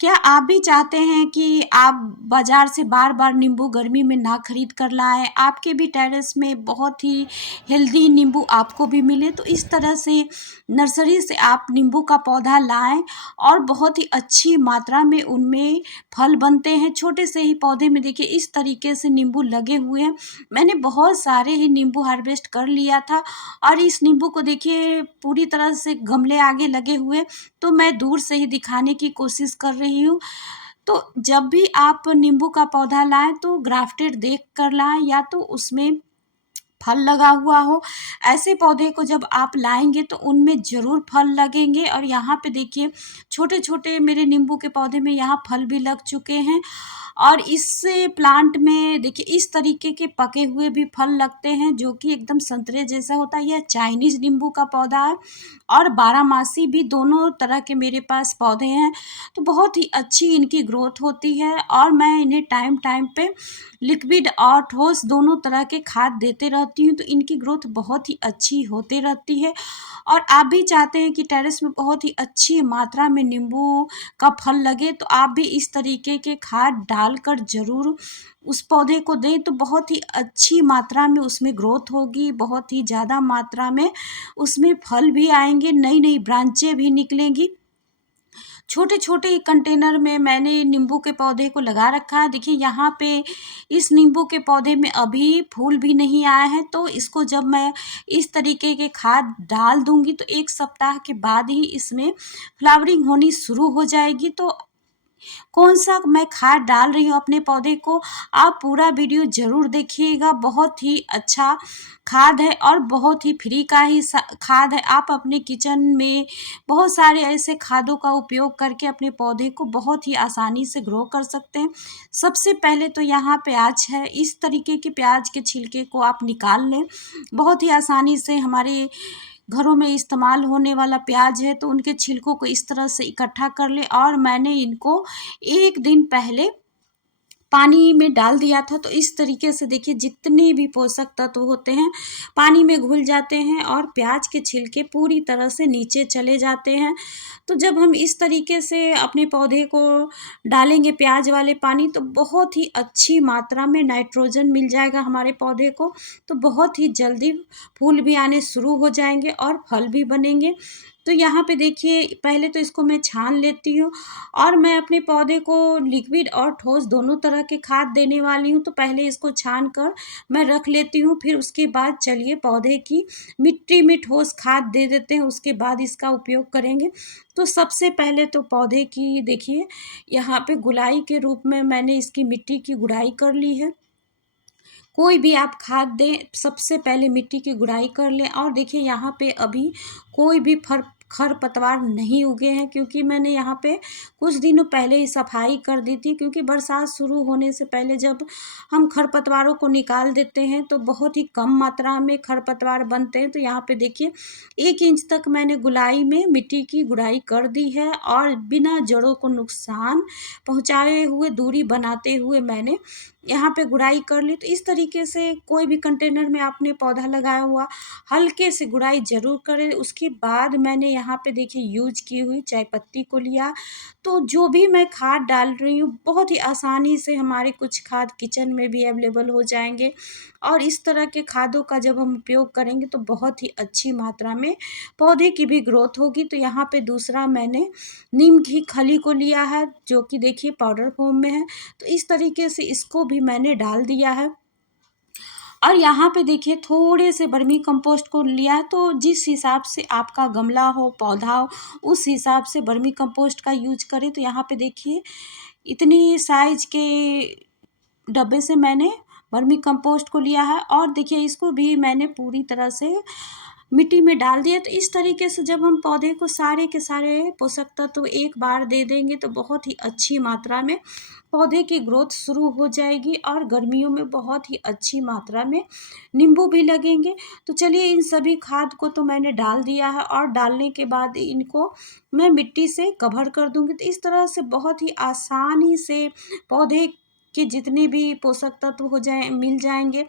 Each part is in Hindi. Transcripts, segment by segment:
क्या आप भी चाहते हैं कि आप बाज़ार से बार-बार नींबू गर्मी में ना खरीद कर लाएँ? आपके भी टेरेस में बहुत ही हेल्दी नींबू आपको भी मिले, तो इस तरह से नर्सरी से आप नींबू का पौधा लाएँ और बहुत ही अच्छी मात्रा में उनमें फल बनते हैं। छोटे से ही पौधे में देखिए इस तरीके से नींबू लगे हुए हैं। मैंने बहुत सारे ही नींबू हार्वेस्ट कर लिया था और इस नींबू को देखिए पूरी तरह से गमले आगे लगे हुए, तो मैं दूर से ही दिखाने की कोशिश कर रही हूँ। तो जब भी आप नींबू का पौधा लाएँ तो ग्राफ्टेड देख कर लाएँ या तो उसमें फल लगा हुआ हो। ऐसे पौधे को जब आप लाएँगे तो उनमें ज़रूर फल लगेंगे और यहाँ पे देखिए छोटे-छोटे मेरे नींबू के पौधे में यहाँ फल भी लग चुके हैं और इस प्लांट में देखिए इस तरीके के पके हुए भी फल लगते हैं जो कि एकदम संतरे जैसा होता है। यह चाइनीज़ नींबू का पौधा है और बारहमासी भी दोनों तरह के मेरे पास पौधे हैं। तो बहुत ही अच्छी इनकी ग्रोथ होती है और मैं इन्हें टाइम-टाइम पे लिक्विड और ठोस दोनों तरह के खाद देते रहती हूँ, तो इनकी ग्रोथ बहुत ही अच्छी होते रहती है। और आप भी चाहते हैं कि टेरेस में बहुत ही अच्छी मात्रा में नींबू का फल लगे, तो आप भी इस तरीके के खाद डालकर ज़रूर उस पौधे को दें, तो बहुत ही अच्छी मात्रा में उसमें ग्रोथ होगी, बहुत ही ज़्यादा मात्रा में उसमें फल भी आएँगे, नई-नई ब्रांचें भी निकलेंगी। छोटे-छोटे कंटेनर में मैंने नींबू के पौधे को लगा रखा है। देखिए यहाँ पे इस नींबू के पौधे में अभी फूल भी नहीं आए हैं, तो इसको जब मैं इस तरीके के खाद डाल दूँगी तो 1 सप्ताह के बाद ही इसमें फ्लावरिंग होनी शुरू हो जाएगी। तो कौन-सा मैं खाद डाल रही हूँ अपने पौधे को, आप पूरा वीडियो ज़रूर देखिएगा। बहुत ही अच्छा खाद है और बहुत ही फ्री का ही खाद है। आप अपने किचन में बहुत सारे ऐसे खादों का उपयोग करके अपने पौधे को बहुत ही आसानी से ग्रो कर सकते हैं। सबसे पहले तो यहाँ प्याज है, इस तरीके के प्याज के छिलके को आप निकाल लें। बहुत ही आसानी से हमारे घरों में इस्तेमाल होने वाला प्याज है, तो उनके छिलकों को इस तरह से इकट्ठा कर लें और मैंने इनको 1 दिन पहले पानी में डाल दिया था, तो इस तरीके से देखिए जितने भी पोषक तत्व होते हैं, पानी में घुल जाते हैं और प्याज के छिलके पूरी तरह से नीचे चले जाते हैं। तो जब हम इस तरीके से अपने पौधे को डालेंगे प्याज वाले पानी, तो बहुत ही अच्छी मात्रा में नाइट्रोजन मिल जाएगा हमारे पौधे को, तो बहुत ही जल्दी फूल भी आने शुरू हो जाएँगे और फल भी बनेंगे। तो यहाँ पे देखिए पहले तो इसको मैं छान लेती हूँ और मैं अपने पौधे को लिक्विड और ठोस दोनों तरह के खाद देने वाली हूँ, तो पहले इसको छान कर मैं रख लेती हूँ। फिर उसके बाद चलिए पौधे की मिट्टी में ठोस खाद दे देते हैं, उसके बाद इसका उपयोग करेंगे। तो सबसे पहले तो पौधे की देखिए यहाँ पे गुड़ाई के रूप में मैंने इसकी मिट्टी की गुड़ाई कर ली है। कोई भी आप खाद दें, सबसे पहले मिट्टी की गुड़ाई कर लें और देखिए यहाँ पे अभी कोई भी खरपतवार नहीं उगे हैं, क्योंकि मैंने यहाँ पे कुछ दिनों पहले ही सफाई कर दी थी, क्योंकि बरसात शुरू होने से पहले जब हम खरपतवारों को निकाल देते हैं तो बहुत ही कम मात्रा में खरपतवार बनते हैं। तो यहाँ पे देखिए 1 इंच तक मैंने गुलाई में मिट्टी की गुड़ाई कर दी है और बिना जड़ों को नुकसान पहुँचाए हुए दूरी बनाते हुए मैंने यहाँ पे गुड़ाई कर ली। तो इस तरीके से कोई भी कंटेनर में आपने पौधा लगाया हुआ हल्के से गुड़ाई ज़रूर करें। उसके बाद मैंने यहाँ पे देखिए यूज़ की हुई चाय पत्ती को लिया, तो जो भी मैं खाद डाल रही हूँ बहुत ही आसानी से हमारे कुछ खाद किचन में भी अवेलेबल हो जाएंगे और इस तरह के खादों का जब हम उपयोग करेंगे तो बहुत ही अच्छी मात्रा में पौधे की भी ग्रोथ होगी। तो यहाँ पे दूसरा मैंने नीम की खली को लिया है, जो कि देखिए पाउडर फॉर्म में है, तो इस तरीके से इसको भी मैंने डाल दिया है। और यहाँ पे देखिए थोड़े से वर्मी कंपोस्ट को लिया है, तो जिस हिसाब से आपका गमला हो, पौधा हो, उस हिसाब से वर्मी कंपोस्ट का यूज करें। तो यहाँ पे देखिए इतनी साइज के डब्बे से मैंने वर्मी कंपोस्ट को लिया है और देखिए इसको भी मैंने पूरी तरह से मिट्टी में डाल दिया। तो इस तरीके से जब हम पौधे को सारे के सारे पोषक तत्व एक बार दे देंगे तो बहुत ही अच्छी मात्रा में पौधे की ग्रोथ शुरू हो जाएगी और गर्मियों में बहुत ही अच्छी मात्रा में नींबू भी लगेंगे। तो चलिए इन सभी खाद को तो मैंने डाल दिया है और डालने के बाद इनको मैं मिट्टी से कवर कर दूंगी। तो इस तरह से बहुत ही आसानी से पौधे के जितने भी पोषक तत्व हो जाए मिल जाएंगे।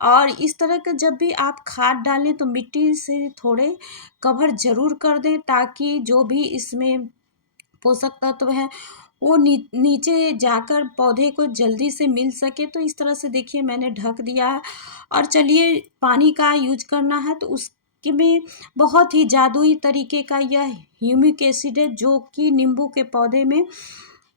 और इस तरह का जब भी आप खाद डालें तो मिट्टी से थोड़े कवर ज़रूर कर दें, ताकि जो भी इसमें पोषक तत्व हैं वो नीचे जाकर पौधे को जल्दी से मिल सके। तो इस तरह से देखिए मैंने ढक दिया है। और चलिए पानी का यूज करना है तो उसके में बहुत ही जादुई तरीके का यह ह्यूमिक एसिड है, जो कि नींबू के पौधे में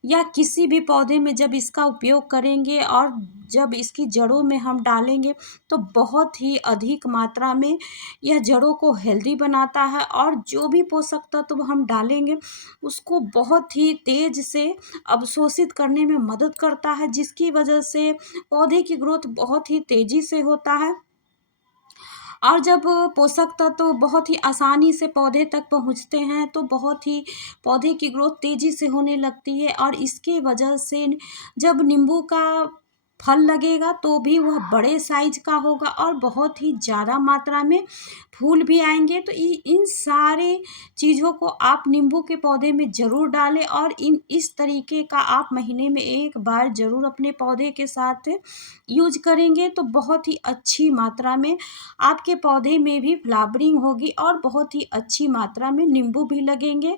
या किसी भी पौधे में जब इसका उपयोग करेंगे और जब इसकी जड़ों में हम डालेंगे तो बहुत ही अधिक मात्रा में यह जड़ों को हेल्दी बनाता है, और जो भी पोषक तत्व हम डालेंगे उसको बहुत ही तेज से अवशोषित करने में मदद करता है, जिसकी वजह से पौधे की ग्रोथ बहुत ही तेजी से होता है। और जब पोषक तत्व बहुत ही आसानी से पौधे तक पहुँचते हैं तो बहुत ही पौधे की ग्रोथ तेज़ी से होने लगती है, और इसके वजह से जब नींबू का फल लगेगा तो भी वह बड़े साइज का होगा और बहुत ही ज़्यादा मात्रा में फूल भी आएंगे। तो इन सारे चीज़ों को आप नींबू के पौधे में ज़रूर डालें, और इस तरीके का आप महीने में एक बार ज़रूर अपने पौधे के साथ यूज करेंगे तो बहुत ही अच्छी मात्रा में आपके पौधे में भी फ्लावरिंग होगी और बहुत ही अच्छी मात्रा में नींबू भी लगेंगे।